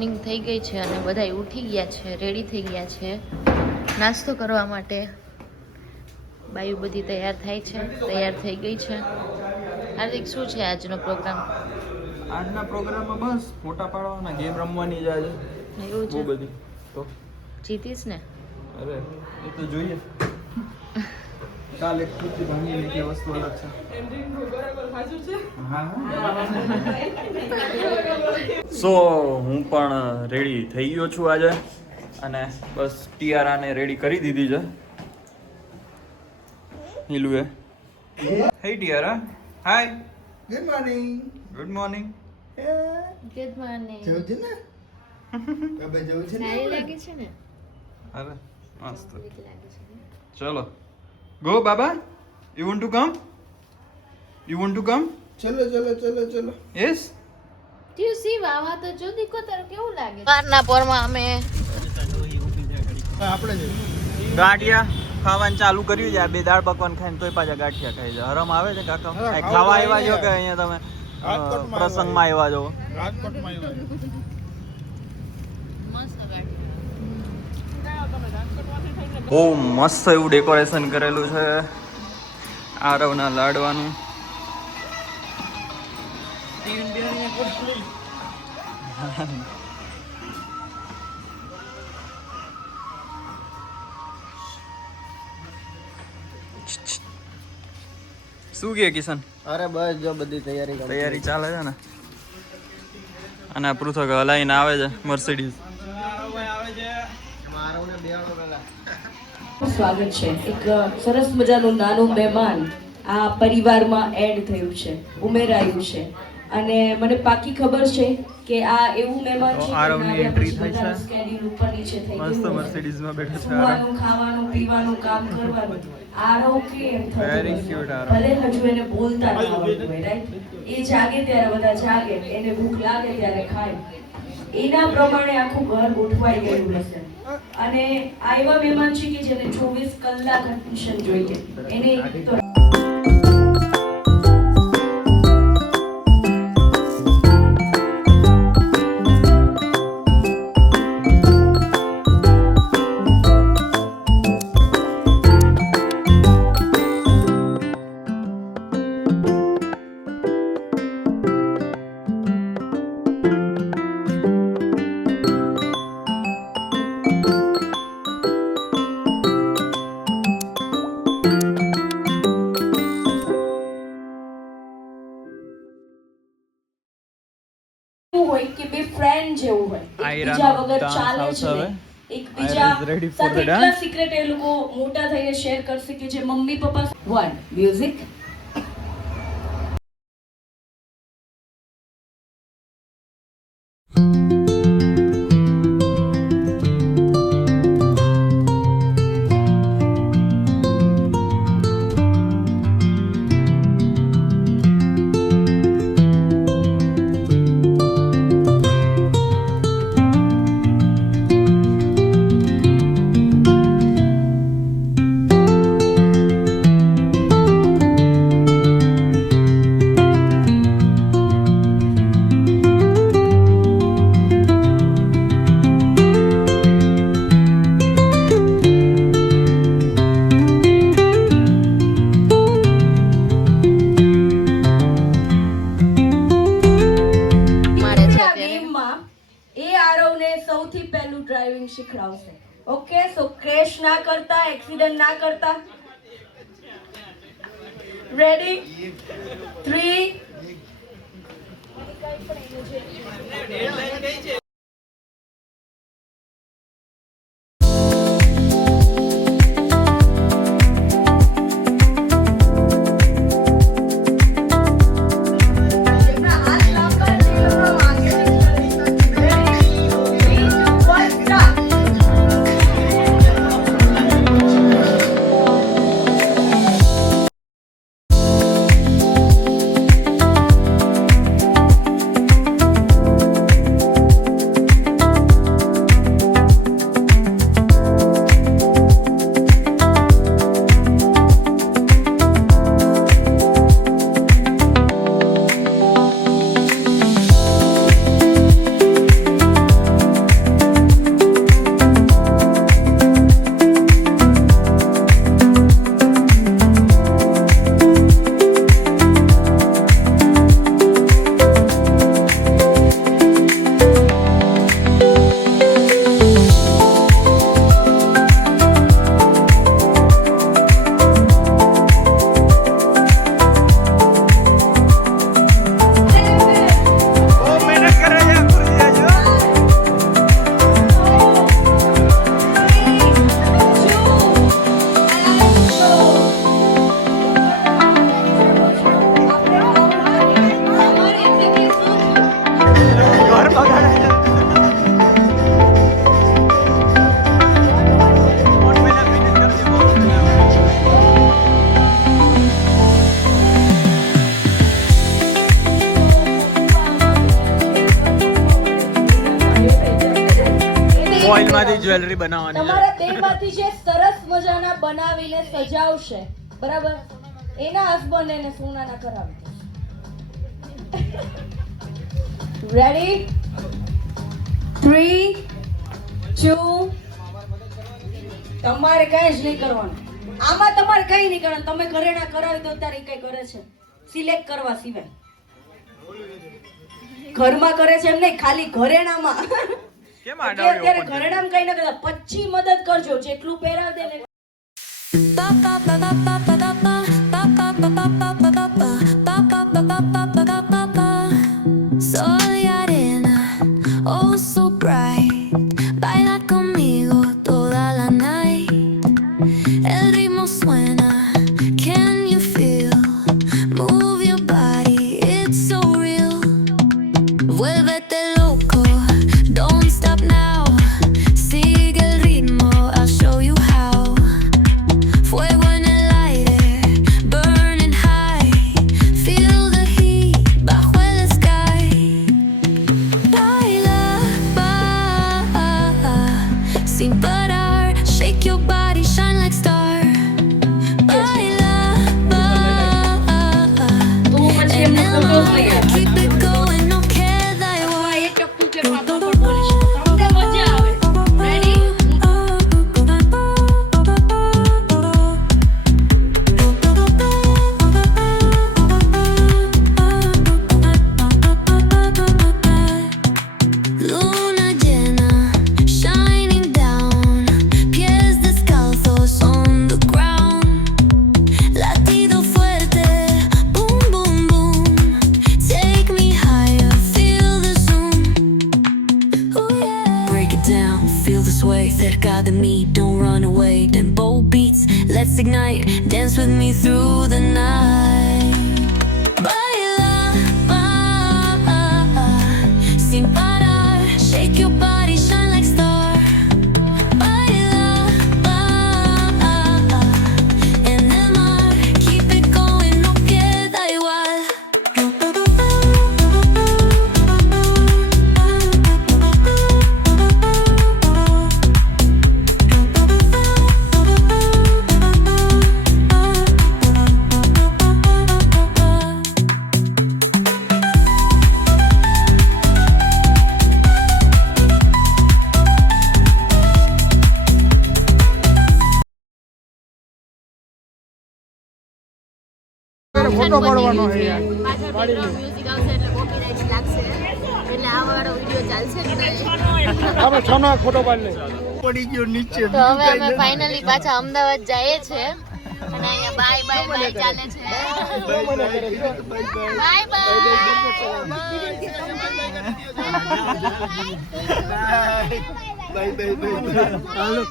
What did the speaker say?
Morning થઈ ગઈ છે અને બધાય ઉઠી ગયા છે, રેડી થઈ ગયા છે નાસ્તો કરવા માટે. બાયું બધી તૈયાર થાય છે, તૈયાર થઈ ગઈ છે. હાર્દિક, શું છે આજનો પ્રોગ્રામ? આજના પ્રોગ્રામમાં બસ ફોટા પાડવાના, ગેમ રમવાની જ આજે. એવું છે? બહુ બધી. તો જીતીશ ને? અરે એ તો જોઈએ. કાલે ખુશી ભાંગી કે વસ્તુ અલગ છે. સો હું પણ રેડી થઈ ગયો છું આજે અને બસ ટિયારાને રેડી કરી દીધી છે. નીલુએ hey Tiara, hi, good morning. Good morning. Good morning. જવું છે ને? કબે જવું છે ને? સારી લાગે છે ને? અરે મસ્ત. લાગે છે ને? ચલો ગો બાબા. You want to come? You want to come? ચલો ચલો ચલો ચલો. યસ. તું સી વાવા તો જો દીકો તારું કેવું લાગે? બારના પોરમાં અમે આપણે જ ગાંઠિયા ખાવાનું ચાલુ કર્યું છે. આ બે દાળ પકવાન ખાઈને તોય પાછા ગાંઠિયા ખાઈ છે. હરમ આવે છે કાકા? કાંઈ ખાવા આવ્યા છો કે અહીંયા તમે પ્રસંગમાં આવ્યા છો? રાજકોટમાં આવ્યા. મસ્ત બહુ મસ્ત એવું ડેકોરેશન કરેલું છે આરવના લાડવાનું. શું કે કિશન? અરે બસ જો બધી તૈયારી ચાલે છે ને. અને આ પૃથક હલાઈને આવે છે મર્સિડીઝ. સ્વાગત છે. એક સરસ મજાનું નાનું મહેમાન આ પરિવારમાં એડ થયું છે, ઉમેરાયું છે અને મને પાકી ખબર છે કે આ એવું મહેમાન છે આરવની એન્ટ્રી થાય છે. સ્કેડ્યુલ ઉપર નીચે થઈ ગયું મસ્ત હશે. મર્સિડીઝમાં બેઠો છે આરવ. સુવાનું, ખાવાનું, પીવાનું, કામ કરવાનું આરવ કે એમ થતું Very હશે. cute આરવ. ભલે હજુ એને બોલતા ના આવડતું હોય, રાઈટ? એ જાગે ત્યારે બધા જાગે, એને ભૂખ લાગે ત્યારે ખાય. એના પ્રમાણે આખું ઘર ગોઠવાઈ ગયું હશે. અને આ એવા મહેમાન છે કે જેને 24 કલાક અટેન્શન જોઈએ. એને તો હોય કે બે ફ્રેન્ડ જેવું હોય, એકબીજા વગર ચાલે જ નહીં. એકબીજા સાથે એટલા સિક્રેટ એ લોકો મોટા થઈને શેર કરશે કે જે મમ્મી પપ્પા. 1 મ્યુઝિક. સૌથી પહેલું ડ્રાઇવિંગ શીખડાવશે. ઓકે, સો ક્રેશ ના કરતા, એક્સિડન્ટ ના કરતા. રેડી? 3 ફોઇલ માંથી જ્વેલરી બનાવવાની તમારા બેમાંથી જે સરસ મજાના બનાવીને સજાવશે બરાબર એના હસબન્ડ એને સોનાના કરાવી રેડી 3 2 તમારે કઈ જ નહીં કરવાનું આમાં તમારે કઈ નહીં કરવાનું તમે ઘરેણા કરાવી તો તારી કઈ કરે છે સિલેક્ટ કરવા સિવાય ઘરમાં કરે છે એમ નહીં ખાલી ઘરેણામાં કેમ અત્યારે ઘરેણામાં કઈ ન કરતા પછી મદદ કરજો જેટલું પહેરાવ દે ને Soy arena, oh so bright. Baila conmigo toda la night. El ritmo suena, can you feel? Move your body, it's so real. Vuélvete loco, don't stop now. Sigue el ritmo, I'll show you how. Fuego en el aire, burning high. Feel the heat bajo el sky. Baila, sin parar. Shake your body, shine like star. Baila, તું પછી એમને સંતોષ લઈ આવ keep it going, no queda igual. એક ટપકું કે પાપા પણ બોલીશ તમને મજા આવે ready Luna llena, shining down, pies descalzos on the ground. Latido fuerte, boom boom boom. Take me higher, feel the zoom. Ooh yeah. Break it down, feel the sway. Cerca de mí, don't run away. Tempo beats, let's ignite. Dance with me through the night. Baila, sin parar. Shake your body, shine like star. Baila, en el mar. Keep it going, no queda igual. Photo પાડવાનો છે યાર પાછળ background music આવશે એટલે copyright લાગશે એટલે આ વાળો વિડિયો ચાલશે જ નહીં આપણે છનો એક ફોટો પાડી લે પડી ગયો નીચે તો હવે અમે ફાઇનલી પાછા અમદાવાદ જઈએ છે અને અહીંયા બાય બાય બાય ચાલે છે બાય બાય બાય બાય